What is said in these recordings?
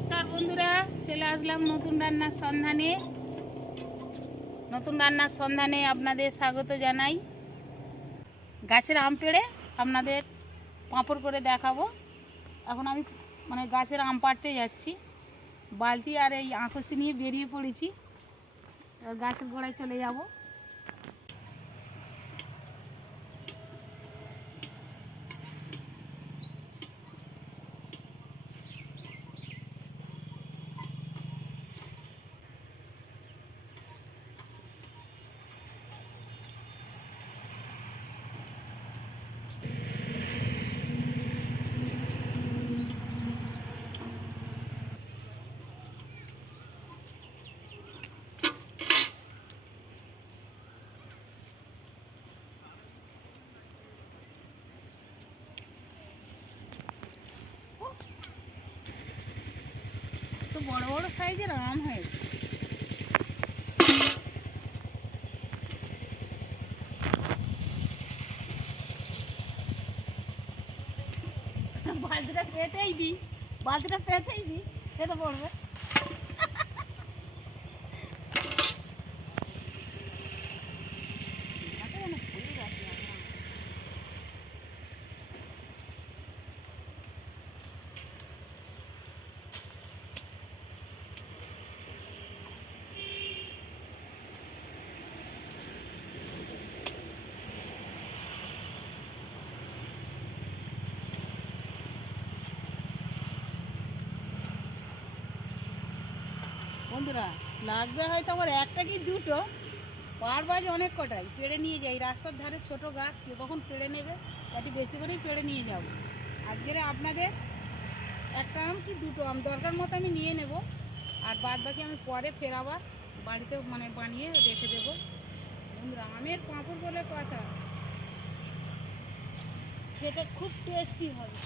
নমস্কার বন্ধুরা, চলে আসলাম নতুন রান্নার সন্ধানে আপনাদের স্বাগত জানাই। গাছের আম পেড়ে আপনাদের পাঁপড় করে দেখাবো। এখন আমি গাছের আম পাড়তে যাচ্ছি, বালতি আর এই আঁকশি নিয়ে বেরিয়ে পড়েছি। গাছের গোড়ায় চলে যাব। তো বড় বড় সাইজের আম হয়েছে। বালতিটা পেতেই দিই, খেতে পড়বে। বন্ধুরা, লাগবে হয়তো আমার একটা কি দুটো, পার বাজে অনেক কটাই পেড়ে নিয়ে যাই। রাস্তার ধারে ছোট গাছ, কেউ কখন পেড়ে নেবে, একটু বেশি করেই পেড়ে নিয়ে যাব। আজকের আপনাদের একটা আম কি দুটো আম দরকার মতো আমি নিয়ে নেব, আর বাদ বাকি আমি পরে ফেরাবার বাড়িতে বানিয়ে রেখে দেবো। বন্ধুরা, আমের পাঁপড় বলে কথা, খেতে খুব টেস্টি হবে।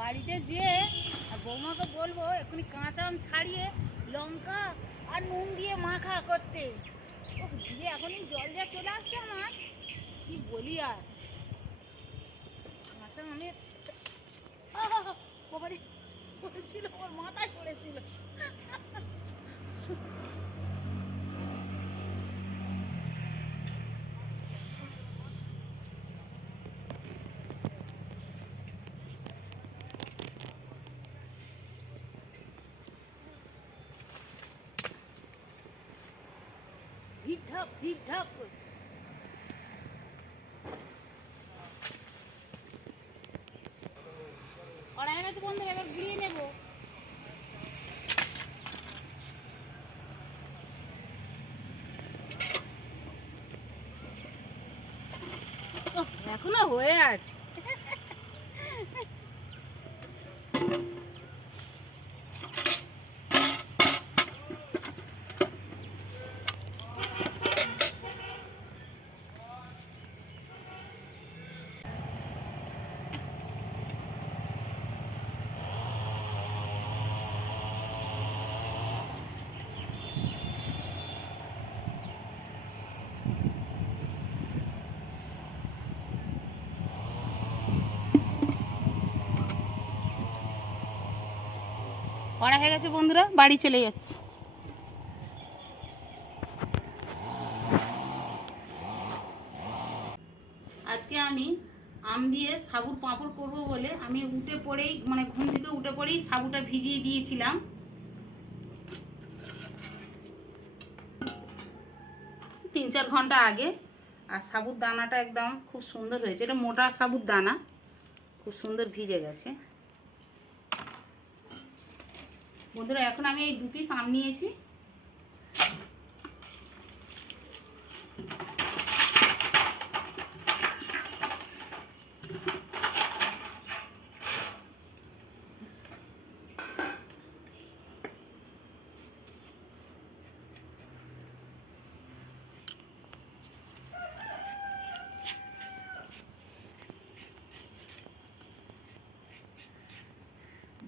বাড়িতে যেয়ে আর বৌমাকে বলবো এখনই কাঁচা আম ছাড়িয়ে লঙ্কা আর নুন দিয়ে মাখা করতে। ও জিভে এখনই জল যা চলে আসছে আমার, কি বলি আর। কাঁচা আমের বাবারে পড়েছিল, আমার মাথায় পড়েছিল। ঢিপ ঢাপ করা হয়ে গেছে বন্ধু, এবার ঘুরিয়ে নেবো। এখনো হয়ে আছে। করা হয়ে গেছে বন্ধুরা, বাড়ি চলে যাচ্ছে। আজকে আমি আম দিয়ে সাবুর পাঁপড় করব বলে আমি উঠে পড়েই মানে ঘুম থেকে উঠে পড়েই সাবুটা ভিজিয়ে দিয়েছিলাম 3-4 ঘন্টা আগে। আর সাবুর দানাটা একদম খুব সুন্দর হয়েছে, এটা মোটা সাবুর দানা, খুব সুন্দর ভিজে গেছে। বন্ধুরা এখন আমি এই 2 পিস আম নিয়েছি,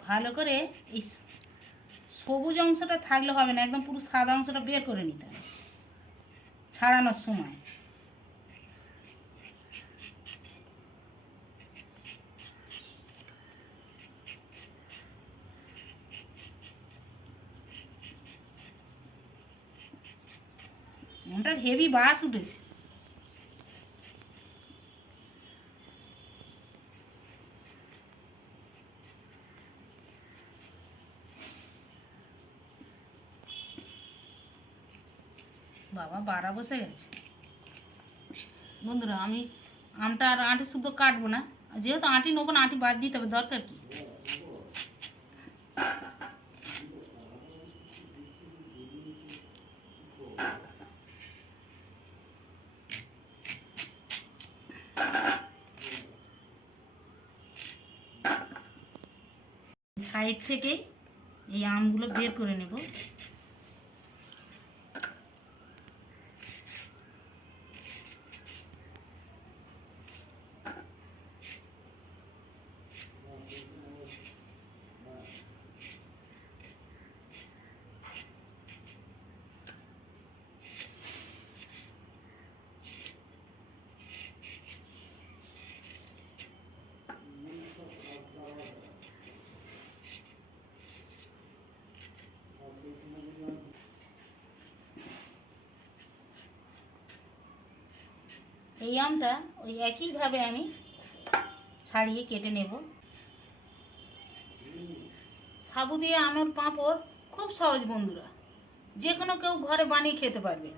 ভালো করে এই সবুজ অংশটা থাকলে হবে না, একদম পুরো সাদা অংশটা বের করে নিতে হবে ছাড়ানোর সময়। আমটার হেভি বাস উঠেছে। বাবা বাড়া বসে গেছে। বন্ধুরা আমি আমটা আর আঁটি শুদ্ধ কাটবো না, যেহেতু আঁটি নেবো না, আঁটি বাদ দিতে হবে, দরকার কি। সাইড থেকে এই আমগুলো বের করে নেব। এই আমটা ওই একইভাবে আমি ছাড়িয়ে কেটে নেব। সাবু দিয়ে আমের পাঁপড় খুব সহজ বন্ধুরা, যে কোনো কেউ ঘরে বানিয়ে খেতে পারবে,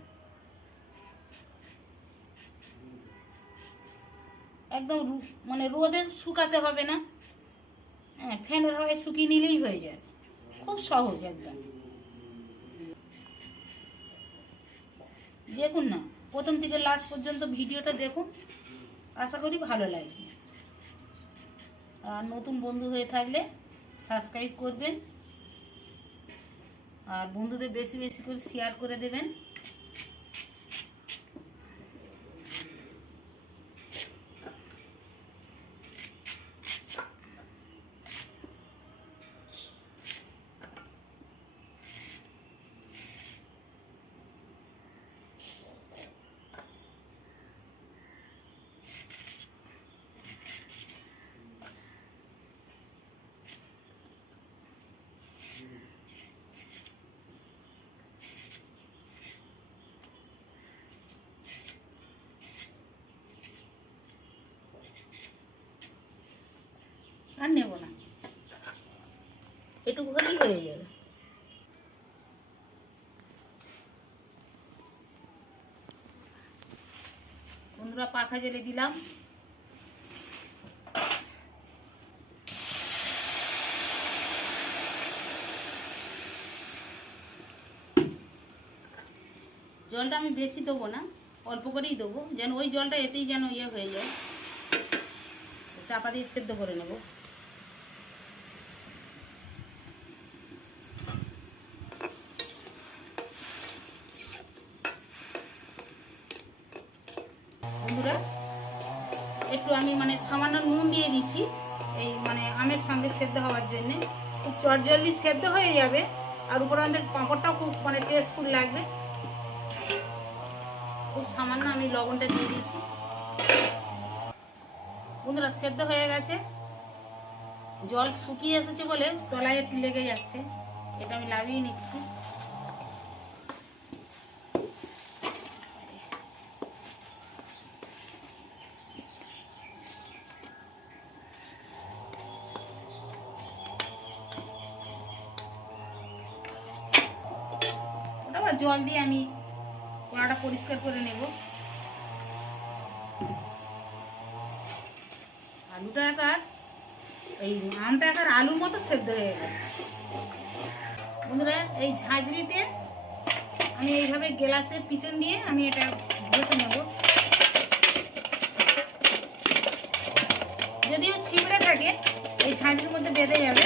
একদম মানে রোদে শুকাতে হবে না, হ্যাঁ ফ্যানের হাওয়ায় শুকিয়ে নিলেই হয়ে যায়, খুব সহজ একদম। দেখুন না, প্রথম থেকে লাস্ট পর্যন্ত ভিডিওটা দেখুন, আশা করি ভালো লাগবে। আর নতুন বন্ধু হয়ে থাকলে সাবস্ক্রাইব করবেন, আর বন্ধুদের বেশি বেশি করে শেয়ার করে দেবেন। আর নেব না, এটুকু হলেই হয়ে যাবে। বন্ধুরা পাখা জ্বেলে দিলাম, জলটা আমি বেশি দেবো না, অল্প করেই দেবো, যেন ওই জলটা এতেই যেন ইয়ে হয়ে যায়। চাপা দিয়ে সেদ্ধ করে নেব। বন্ধুরা একটু আমি মানে সামান্য নুন দিয়ে দিচ্ছি, এই মানে আমের সঙ্গে সেদ্ধ হওয়ার জন্যে, খুব চটজলদি সেদ্ধ হয়ে যাবে, আর উপরে আমাদের পাঁপড়টাও খুব মানে টেস্টফুল লাগবে। খুব সামান্য আমি লবণটা দিয়ে দিচ্ছি। বন্ধুরা সেদ্ধ হয়ে গেছে, জল শুকিয়ে এসেছে বলে তলায় একটু লেগে যাচ্ছে, এটা আমি লাভিয়ে নিচ্ছি। জল দিয়ে আমি কড়াটা পরিষ্কার করে নেব। আলুটা একার এই আমটা একার আলুর মতো সেদ্ধ হয়ে গেছে। বন্ধুরা এই ঝাঁঝরিতে আমি এইভাবে গ্লাসের পিছন দিয়ে আমি এটা ঘষে নেব। যদিও ছিবড়ে থাকে এই ঝাঁঝরির মধ্যে বেঁধে যাবে।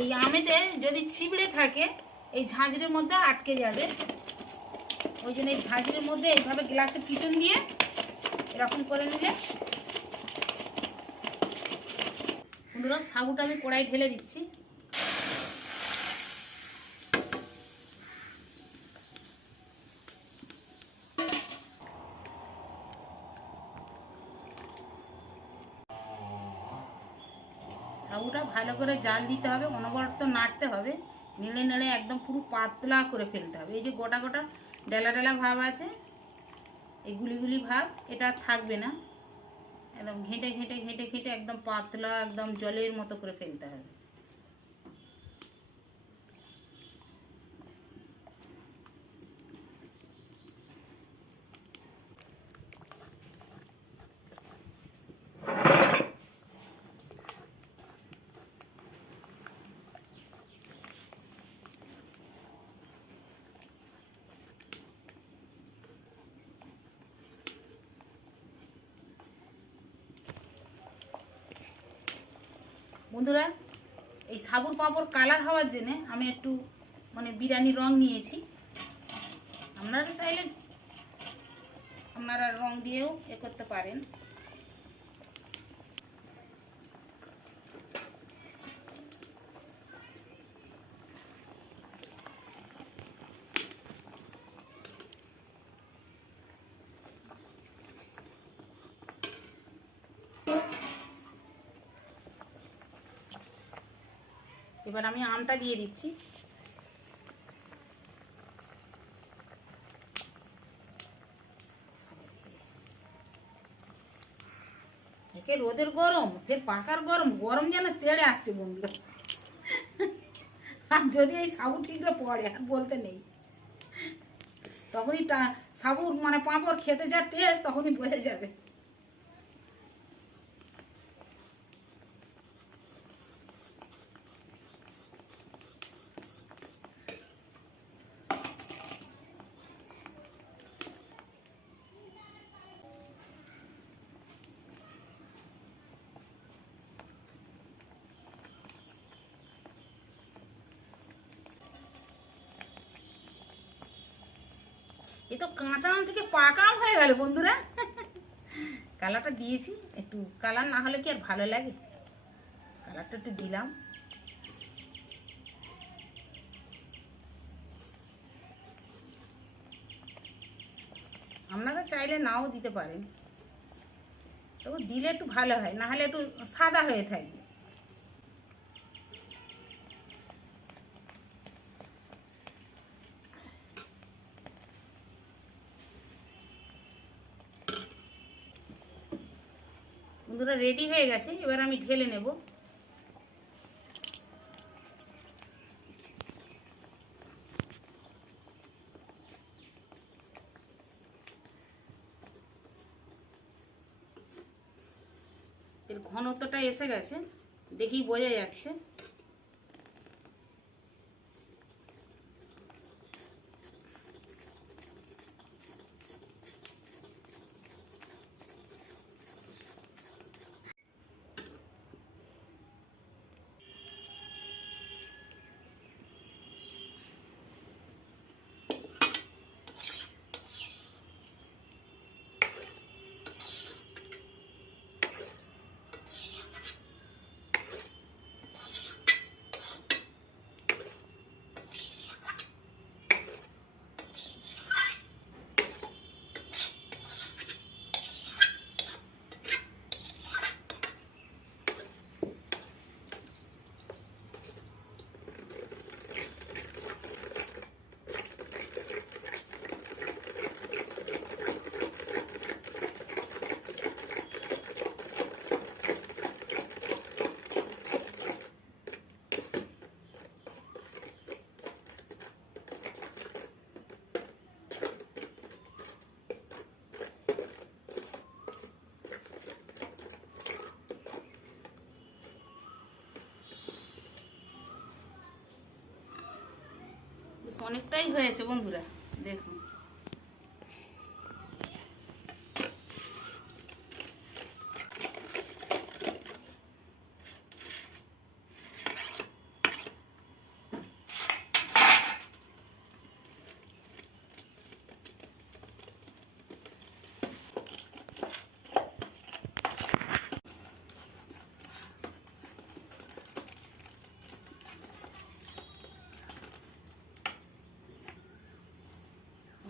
এই আমেতে যদি ছিবড়ে থাকে এই ঝাঁঝরির মধ্যে আটকে যাবে। ওই জন্য এই ঝাঁঝরির মধ্যে এইভাবে গ্লাসের পিছন দিয়ে এরকম করে নিলে। বন্ধুরা সাবুটা আমি কড়াই ঢেলে দিচ্ছি। সাবুটা ভালো করে জাল দিতে হবে, অনবরত নাড়তে হবে, নেড়ে নেড়ে একদম পুরো পাতলা করে ফেলতে হবে। এই যে গোটা গোটা ডেলা ডেলা ভাব আছে, এই গুলি ভাব এটা থাকবে না, একদম ঘেঁটে ঘেঁটে ঘেঁটে ঘেঁটে একদম পাতলা একদম জলের মতো করে ফেলতে হবে। বন্ধুরা এই সাবুর পাঁপড় কালার হওয়ার জন্য আমি একটু মানে বিরিয়ানি রং নিয়েছি। আপনারা চাইলে আপনারা রং দিয়েও এ করতে পারেন। এবার আমি আমটা দিয়ে দিচ্ছি। একে রোদের গরম ফের পাকার গরম, গরম যেন তেড়ে আসছে বন্ধুরা। আর যদি এই সাবু ঠিকরা পড়ে আর বলতে নেই, তখনই সাবুর মানে পাঁপড় খেতে যা টেস্ট তখনই বোঝা যাবে। এ তো কাঁচা আম থেকে পাকা আম হয়ে গেল বন্ধুরা। কালারটা দিয়েছি, একটু কালার না হলে কি আর ভালো লাগে, কালারটা একটু দিলাম। আপনারা চাইলে নাও দিতে পারেন, তবু দিলে একটু ভালো হয়, না হলে একটু সাদা হয়ে থাকবে। বন্ধুরা রেডি হয়ে গেছে, এবার আমি ঢেলে নেব। এর ঘনত্বটা এসে গেছে, দেখি বোঝা যাচ্ছে। অনেকটাই হয়েছে বন্ধুরা, দেখুন।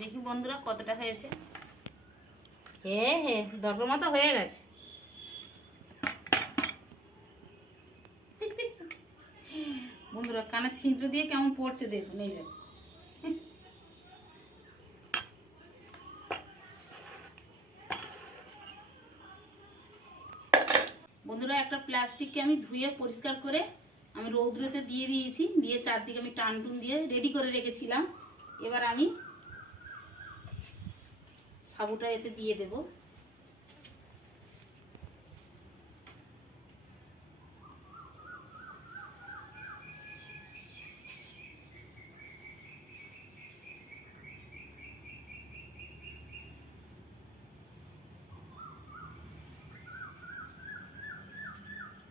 দেখি বন্ধুরা কতটা হয়েছে। হ্যাঁ, দরকার মতো হয়ে গেছে। বন্ধুরা কানে ছিদ্র দিয়ে কেমন পড়ছে দেখুন, এই যে। বন্ধুরা একটা প্লাস্টিককে আমি ধুয়ে পরিষ্কার করে আমি রৌদ্রতে দিয়ে দিয়েছি, দিয়ে চারদিকে আমি টান টুন দিয়ে রেডি করে রেখেছিলাম। এবার আমি সাবুটা এতে দিয়ে দেব।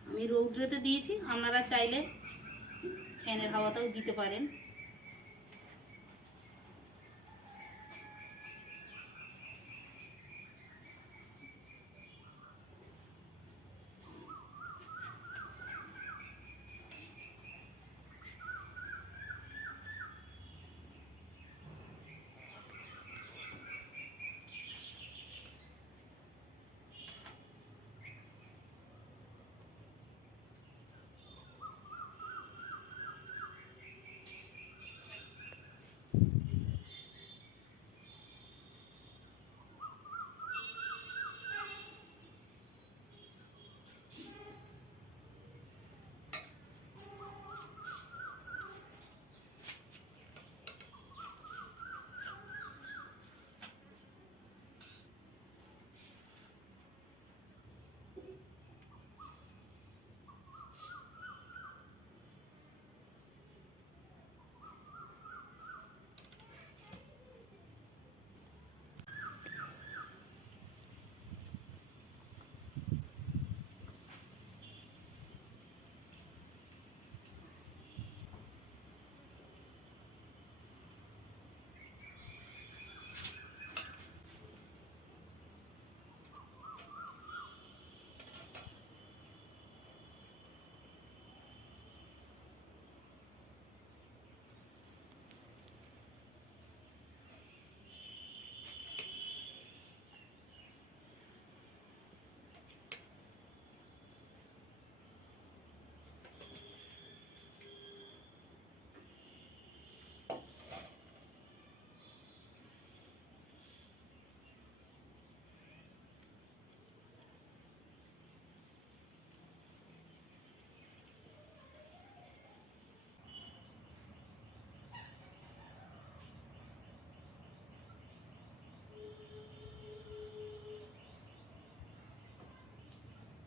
আমি রৌদ্রতে দিয়েছি, আপনারা চাইলে ফ্যানের হাওয়াতেও দিতে পারেন।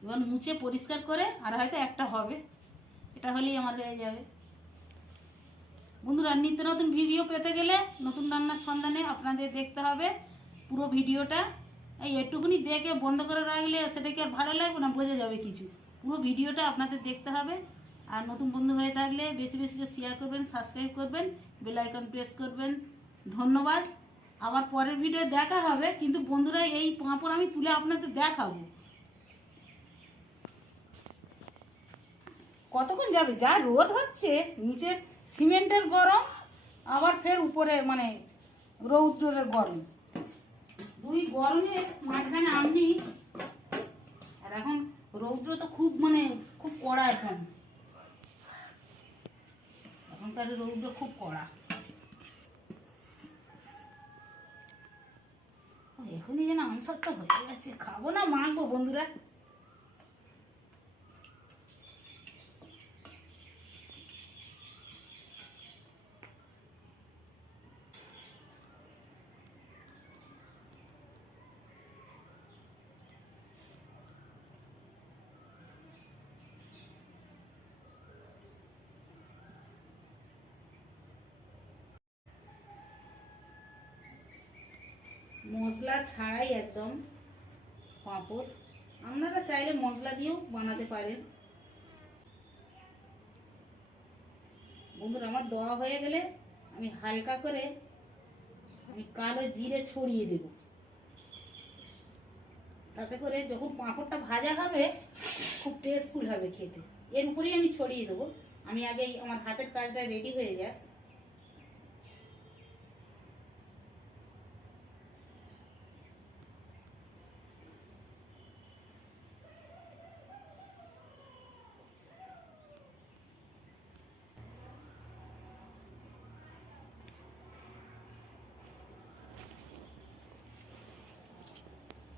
এবার মুছে পরিষ্কার করে আর হয়তো একটা হবে, এটা হলেই আমার হয়ে যাবে। বন্ধুরা নিত্য নতুন ভিডিও পেতে গেলে নতুন রান্নার সন্ধানে আপনাদের দেখতে হবে পুরো ভিডিওটা। এই একটুকুনি দেখে বন্ধ করে রাখলে সেটা কি আর ভালো লাগবে না, বোঝা যাবে কিছু। পুরো ভিডিওটা আপনাদের দেখতে হবে। আর নতুন বন্ধু হয়ে থাকলে বেশি বেশি করে শেয়ার করবেন, সাবস্ক্রাইব করবেন, বেল আইকন প্রেস করবেন। ধন্যবাদ। আবার পরের ভিডিও দেখা হবে, কিন্তু বন্ধুরা এই পাঁপড় আমি তুলে আপনাদের দেখাবো। কতক্ষণ যাবে, যা রোদ হচ্ছে, নিচের সিমেন্টের গরম, আবার ফের উপরে মানে রৌদ্রের গরম, দুই গরমের মাঝখানে আপনি। আর এখন রৌদ্র তো খুব মানে খুব কড়া, এখনকার রৌদ্র খুব কড়া। এখনই যেন আমসত্ব হয়ে গেছে, খাবো না মাখবো বন্ধুরা। মশলা ছাড়াই একদম পাঁপড়। আপনারা চাইলে মশলা দিয়েও বানাতে পারেন। বন্ধুরা আমার দেওয়া হয়ে গেলে আমি হালকা করে কালো জিরে ছড়িয়ে দেব, তাতে করে যখন পাঁপড়টা ভাজা হবে খুব টেস্টফুল হবে খেতে। এর উপরেই আমি ছড়িয়ে দেবো। আমি আগেই আমার হাতের কাজটা রেডি হয়ে যায়।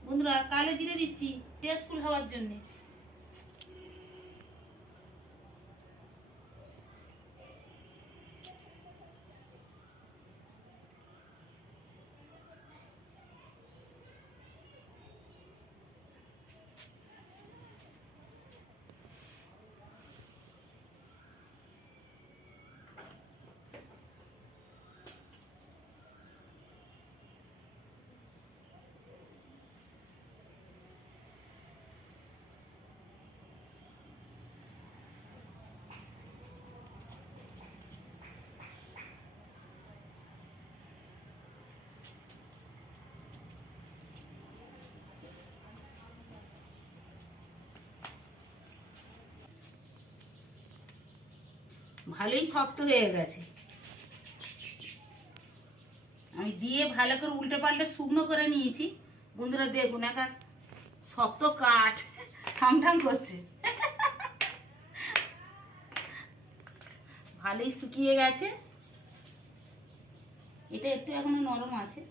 বন্ধুরা কালো জিরে দিচ্ছি টেস্টফুল হওয়ার জন্য। ভালোই শক্ত হয়ে গেছে। আমি দিয়ে ভালো করে উল্টে পাল্টে শুকনো করে নিয়েছি। বন্ধুরা দেখুন একা শক্ত কাঠ ঠাং ঠাং করছে। ভালোই শুকিয়ে গেছে। এটা একটু এখনো নরম আছে,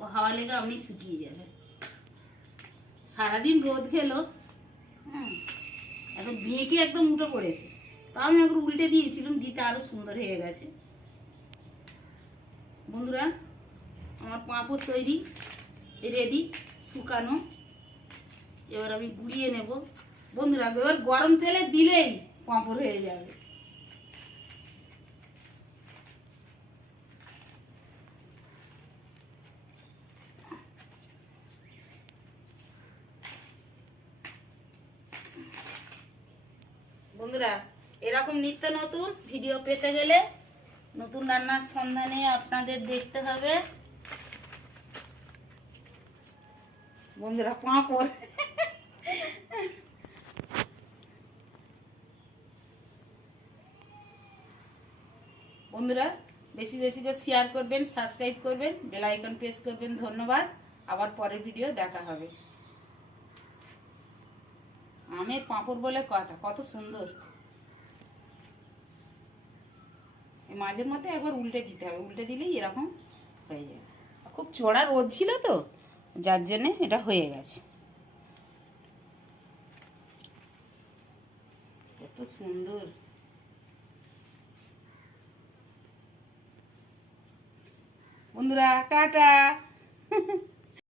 ও হাওয়া লেগে আপনি শুকিয়ে যাবে। সারাদিন রোদ খেলো, হ্যাঁ এখন বেঁকে একদম উঠে পড়েছে। তাও আমি একবার উল্টে দিয়েছিলাম, দিতে আরো সুন্দর হয়ে গেছে। বন্ধুরা আমার পাঁপড় তৈরি, রেডি, শুকানো। এবার আমি গুঁড়িয়ে নেব। বন্ধুরা এবার গরম তেলে দিলেই পাঁপড় হয়ে যাবে। বন্ধুরা এরকম নিত্য নতুন ভিডিও পেতে গেলে নতুন রান্নার সন্ধানে আপনাদের দেখতে হবে। বন্ধুরা পাঁপড় বন্ধুরা বেশি বেশি করে শেয়ার করবেন, সাবস্ক্রাইব করবেন, বেল আইকন প্রেস করবেন। ধন্যবাদ। আবার পরের ভিডিও দেখা হবে। আমের পাঁপড় বলে কথা, কত সুন্দর। মাঝের মধ্যে একবার উল্টে দিতে হবে, উল্টে দিলেই এরকম হয়ে যাবে। খুব চড়া রোদ ছিল তো, যার জন্যে এটা হয়ে গেছে। কত সুন্দর। বন্ধুরা টাটা।